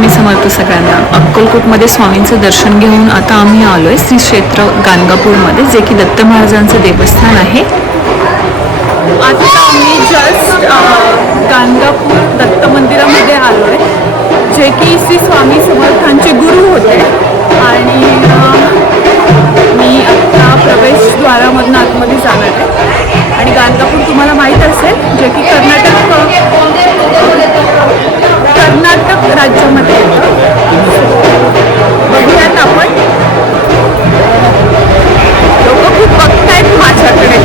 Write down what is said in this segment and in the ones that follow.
स्वामी समर्थ सगळ्यांना. अक्कलकोटमध्ये स्वामींचं दर्शन घेऊन आता आम्ही आलो आहे श्री क्षेत्र गाणगापूरमध्ये, जे की दत्त महाराजांचं देवस्थान आहे. आता आम्ही जस्ट गाणगापूर दत्त मंदिरामध्ये आलो आहे, जे की श्री स्वामी समर्थांचे गुरु होते. आणि मी आत्ता प्रवेशद्वारामधून आतमध्ये जाणार आहे. आणि गाणगापूर तुम्हाला माहीत असेल, जे की कर्नाटक राज्यामध्ये येतं. बघूयात आपण. लोक खूप बघतायत माझ्याकडे.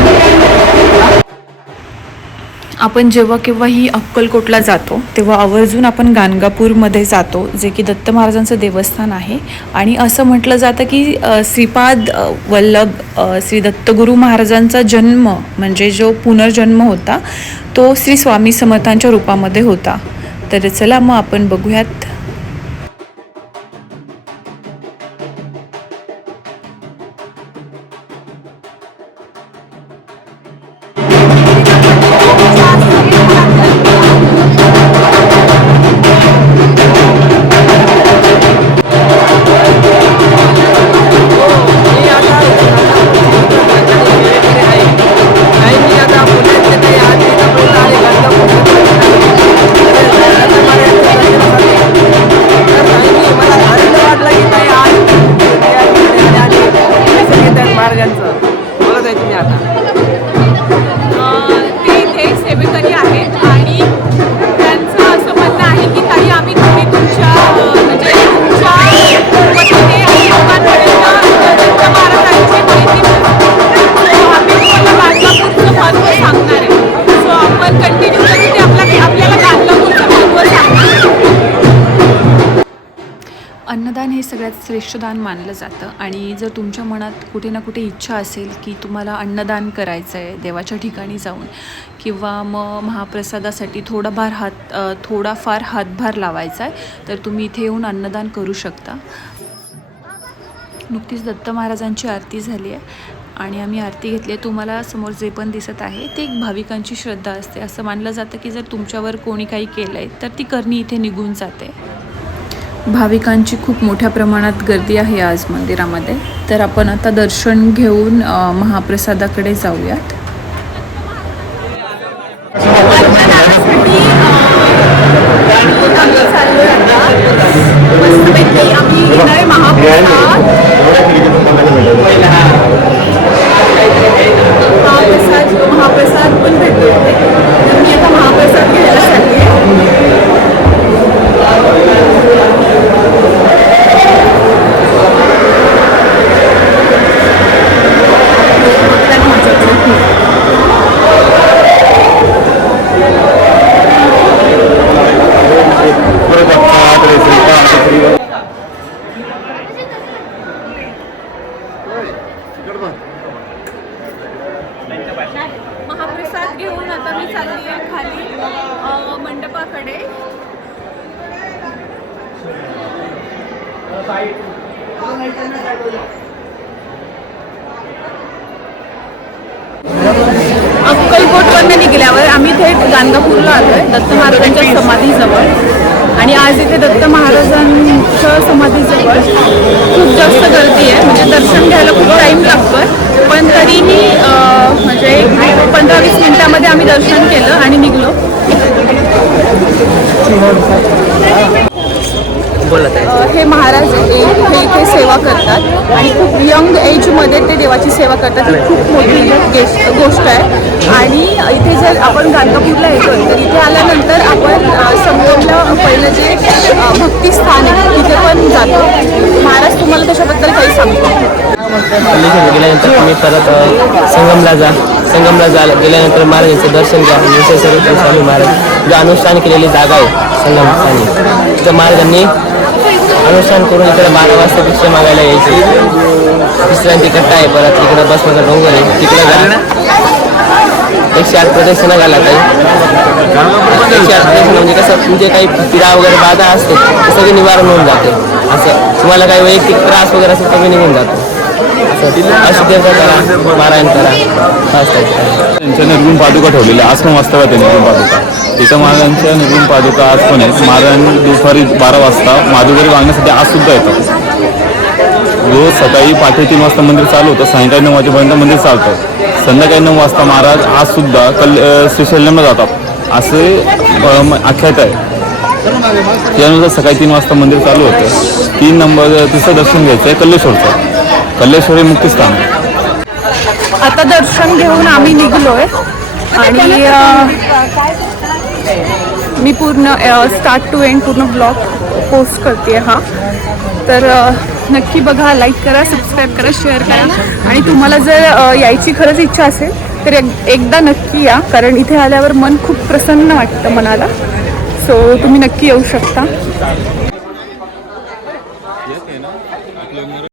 आपण जेव्हा केव्हाही अक्कलकोटला जातो तेव्हा आवर्जून आपण गाणगापूरमध्ये जातो, जे की दत्त महाराजांचं देवस्थान आहे. आणि असं म्हटलं जातं की श्रीपाद वल्लभ श्री दत्तगुरू महाराजांचा जन्म म्हणजे जो पुनर्जन्म होता तो श्री स्वामी समर्थांच्या रूपामध्ये होता. तर चला मग आपण बघूयात. अन्नदान हे सगळ्यात श्रेष्ठ दान मानलं जातं. आणि जर तुमच्या मनात कुठे ना कुठे इच्छा असेल की तुम्हाला अन्नदान करायचं आहे देवाच्या ठिकाणी जाऊन, किंवा मग महाप्रसादासाठी थोडाफार हातभार लावायचा आहे, तर तुम्ही इथे येऊन अन्नदान करू शकता. नुकतीच दत्त महाराजांची आरती झाली आहे आणि आम्ही आरती घेतली आहे. तुम्हाला समोर जे पण दिसत आहे ते एक भाविकांची श्रद्धा असते. असं मानलं जातं की जर तुमच्यावर कोणी काही केलं आहे तर ती करणी इथे निघून जाते. भाविकांची खूप मोठ्या प्रमाणात गर्दी आहे आज मंदिरामध्ये. तर आपण आता दर्शन घेऊन महाप्रसादाकडे जाऊयात. महाप्रसाद पण भेटतो. मी आता महाप्रसाद घ्यायला चालली आहे. महाप्रसाद घेऊन आता मी चालली आहे खाली मंडपाकडे. अक्कलकोटवरनं निघाल्यावर आम्ही थेट गाणगापूरला आलो आहे, दत्त महाराजांच्या समाधीजवळ. आणि आज इथे दत्त महाराजांच्या समाधीजवळ खूप जास्त गर्दी आहे. म्हणजे दर्शन घ्यायला खूप टाईम लागतो आहे, पण तरीही म्हणजे 15-20 मिनिटामध्ये आम्ही दर्शन केलं आणि निघलो. हे महाराज हे इथे सेवा करतात आणि खूप यंग एजमध्ये ते देवाची सेवा करतात. ही खूप मोठी गोष्ट आहे. आणि इथे जर आपण गाणगापूरला येतो तर इथे आल्यानंतर आपण संगमला पहिलं जे भक्तिस्थान आहे तिथे पण जातो. महाराज तुम्हाला त्याच्याबद्दल काही सांगतो. गेल्यानंतर तुम्ही परत संगमला गेल्यानंतर महाराजांचं दर्शन घ्या. निसर्ग स्वामी महाराज जो अनुष्ठान केलेली जागा आहे संगमस्थानी, तिथं महाराजांनी अनुष्ठान करून इकडे 12 वाजता भिक्षा मागायला यायची. विश्रांती कट्टा आहे, परत तिकडे बसण्याचा डोंगर आहे, तिकडे जा. 108 प्रदक्षिणा घाला काही. 108 प्रदक्षिणा म्हणजे कसं तुमचे काही पीडा वगैरे बाधा असते ते सगळे निवारण होऊन जाते. असं तुम्हाला काही वैयक्तिक त्रास वगैरे असेल तर निघून जातो. अशुद्ध करा, पारायण करा. त्यांच्या निर्गुण पादुका ठेवलेल्या आसम वास्तवात निर्गुण पादुका तिथं महाराजांच्या निर्गुण पादुका आज पण आहेत. महाराजांनी दुपारी 12 वाजता माधुकरी वागण्यासाठी आज सुद्धा येतात. रोज सकाळी पहाटे 3 वाजता मंदिर चालू होतं, सायंकाळी 9 वाजेपर्यंत मंदिर चालतं. संध्याकाळी 9 वाजता महाराज आज सुद्धा श्रीशैल्यमला जातात असे आख्यात आहे. त्यानुसार सकाळी 3 वाजता मंदिर चालू होतं. 3 दर्शन घ्यायचं आहे कल्लेश्वरचं. कल्लेश्वर हे मुक्तिस्थान. आता दर्शन घेऊन आम्ही निघलोय आणि मी पूर्ण स्टार्ट टू एंड पूर्ण ब्लॉग पोस्ट करते हा. तर नक्की बघा, लाईक करा, सबस्क्राईब करा, शेअर करा आणि तुम्हाला जर यायची खरंच इच्छा असेल तर एकदा नक्की या, कारण इथे आल्यावर मन खूप प्रसन्न वाटतं मनाला. सो तुम्ही नक्की येऊ शकता.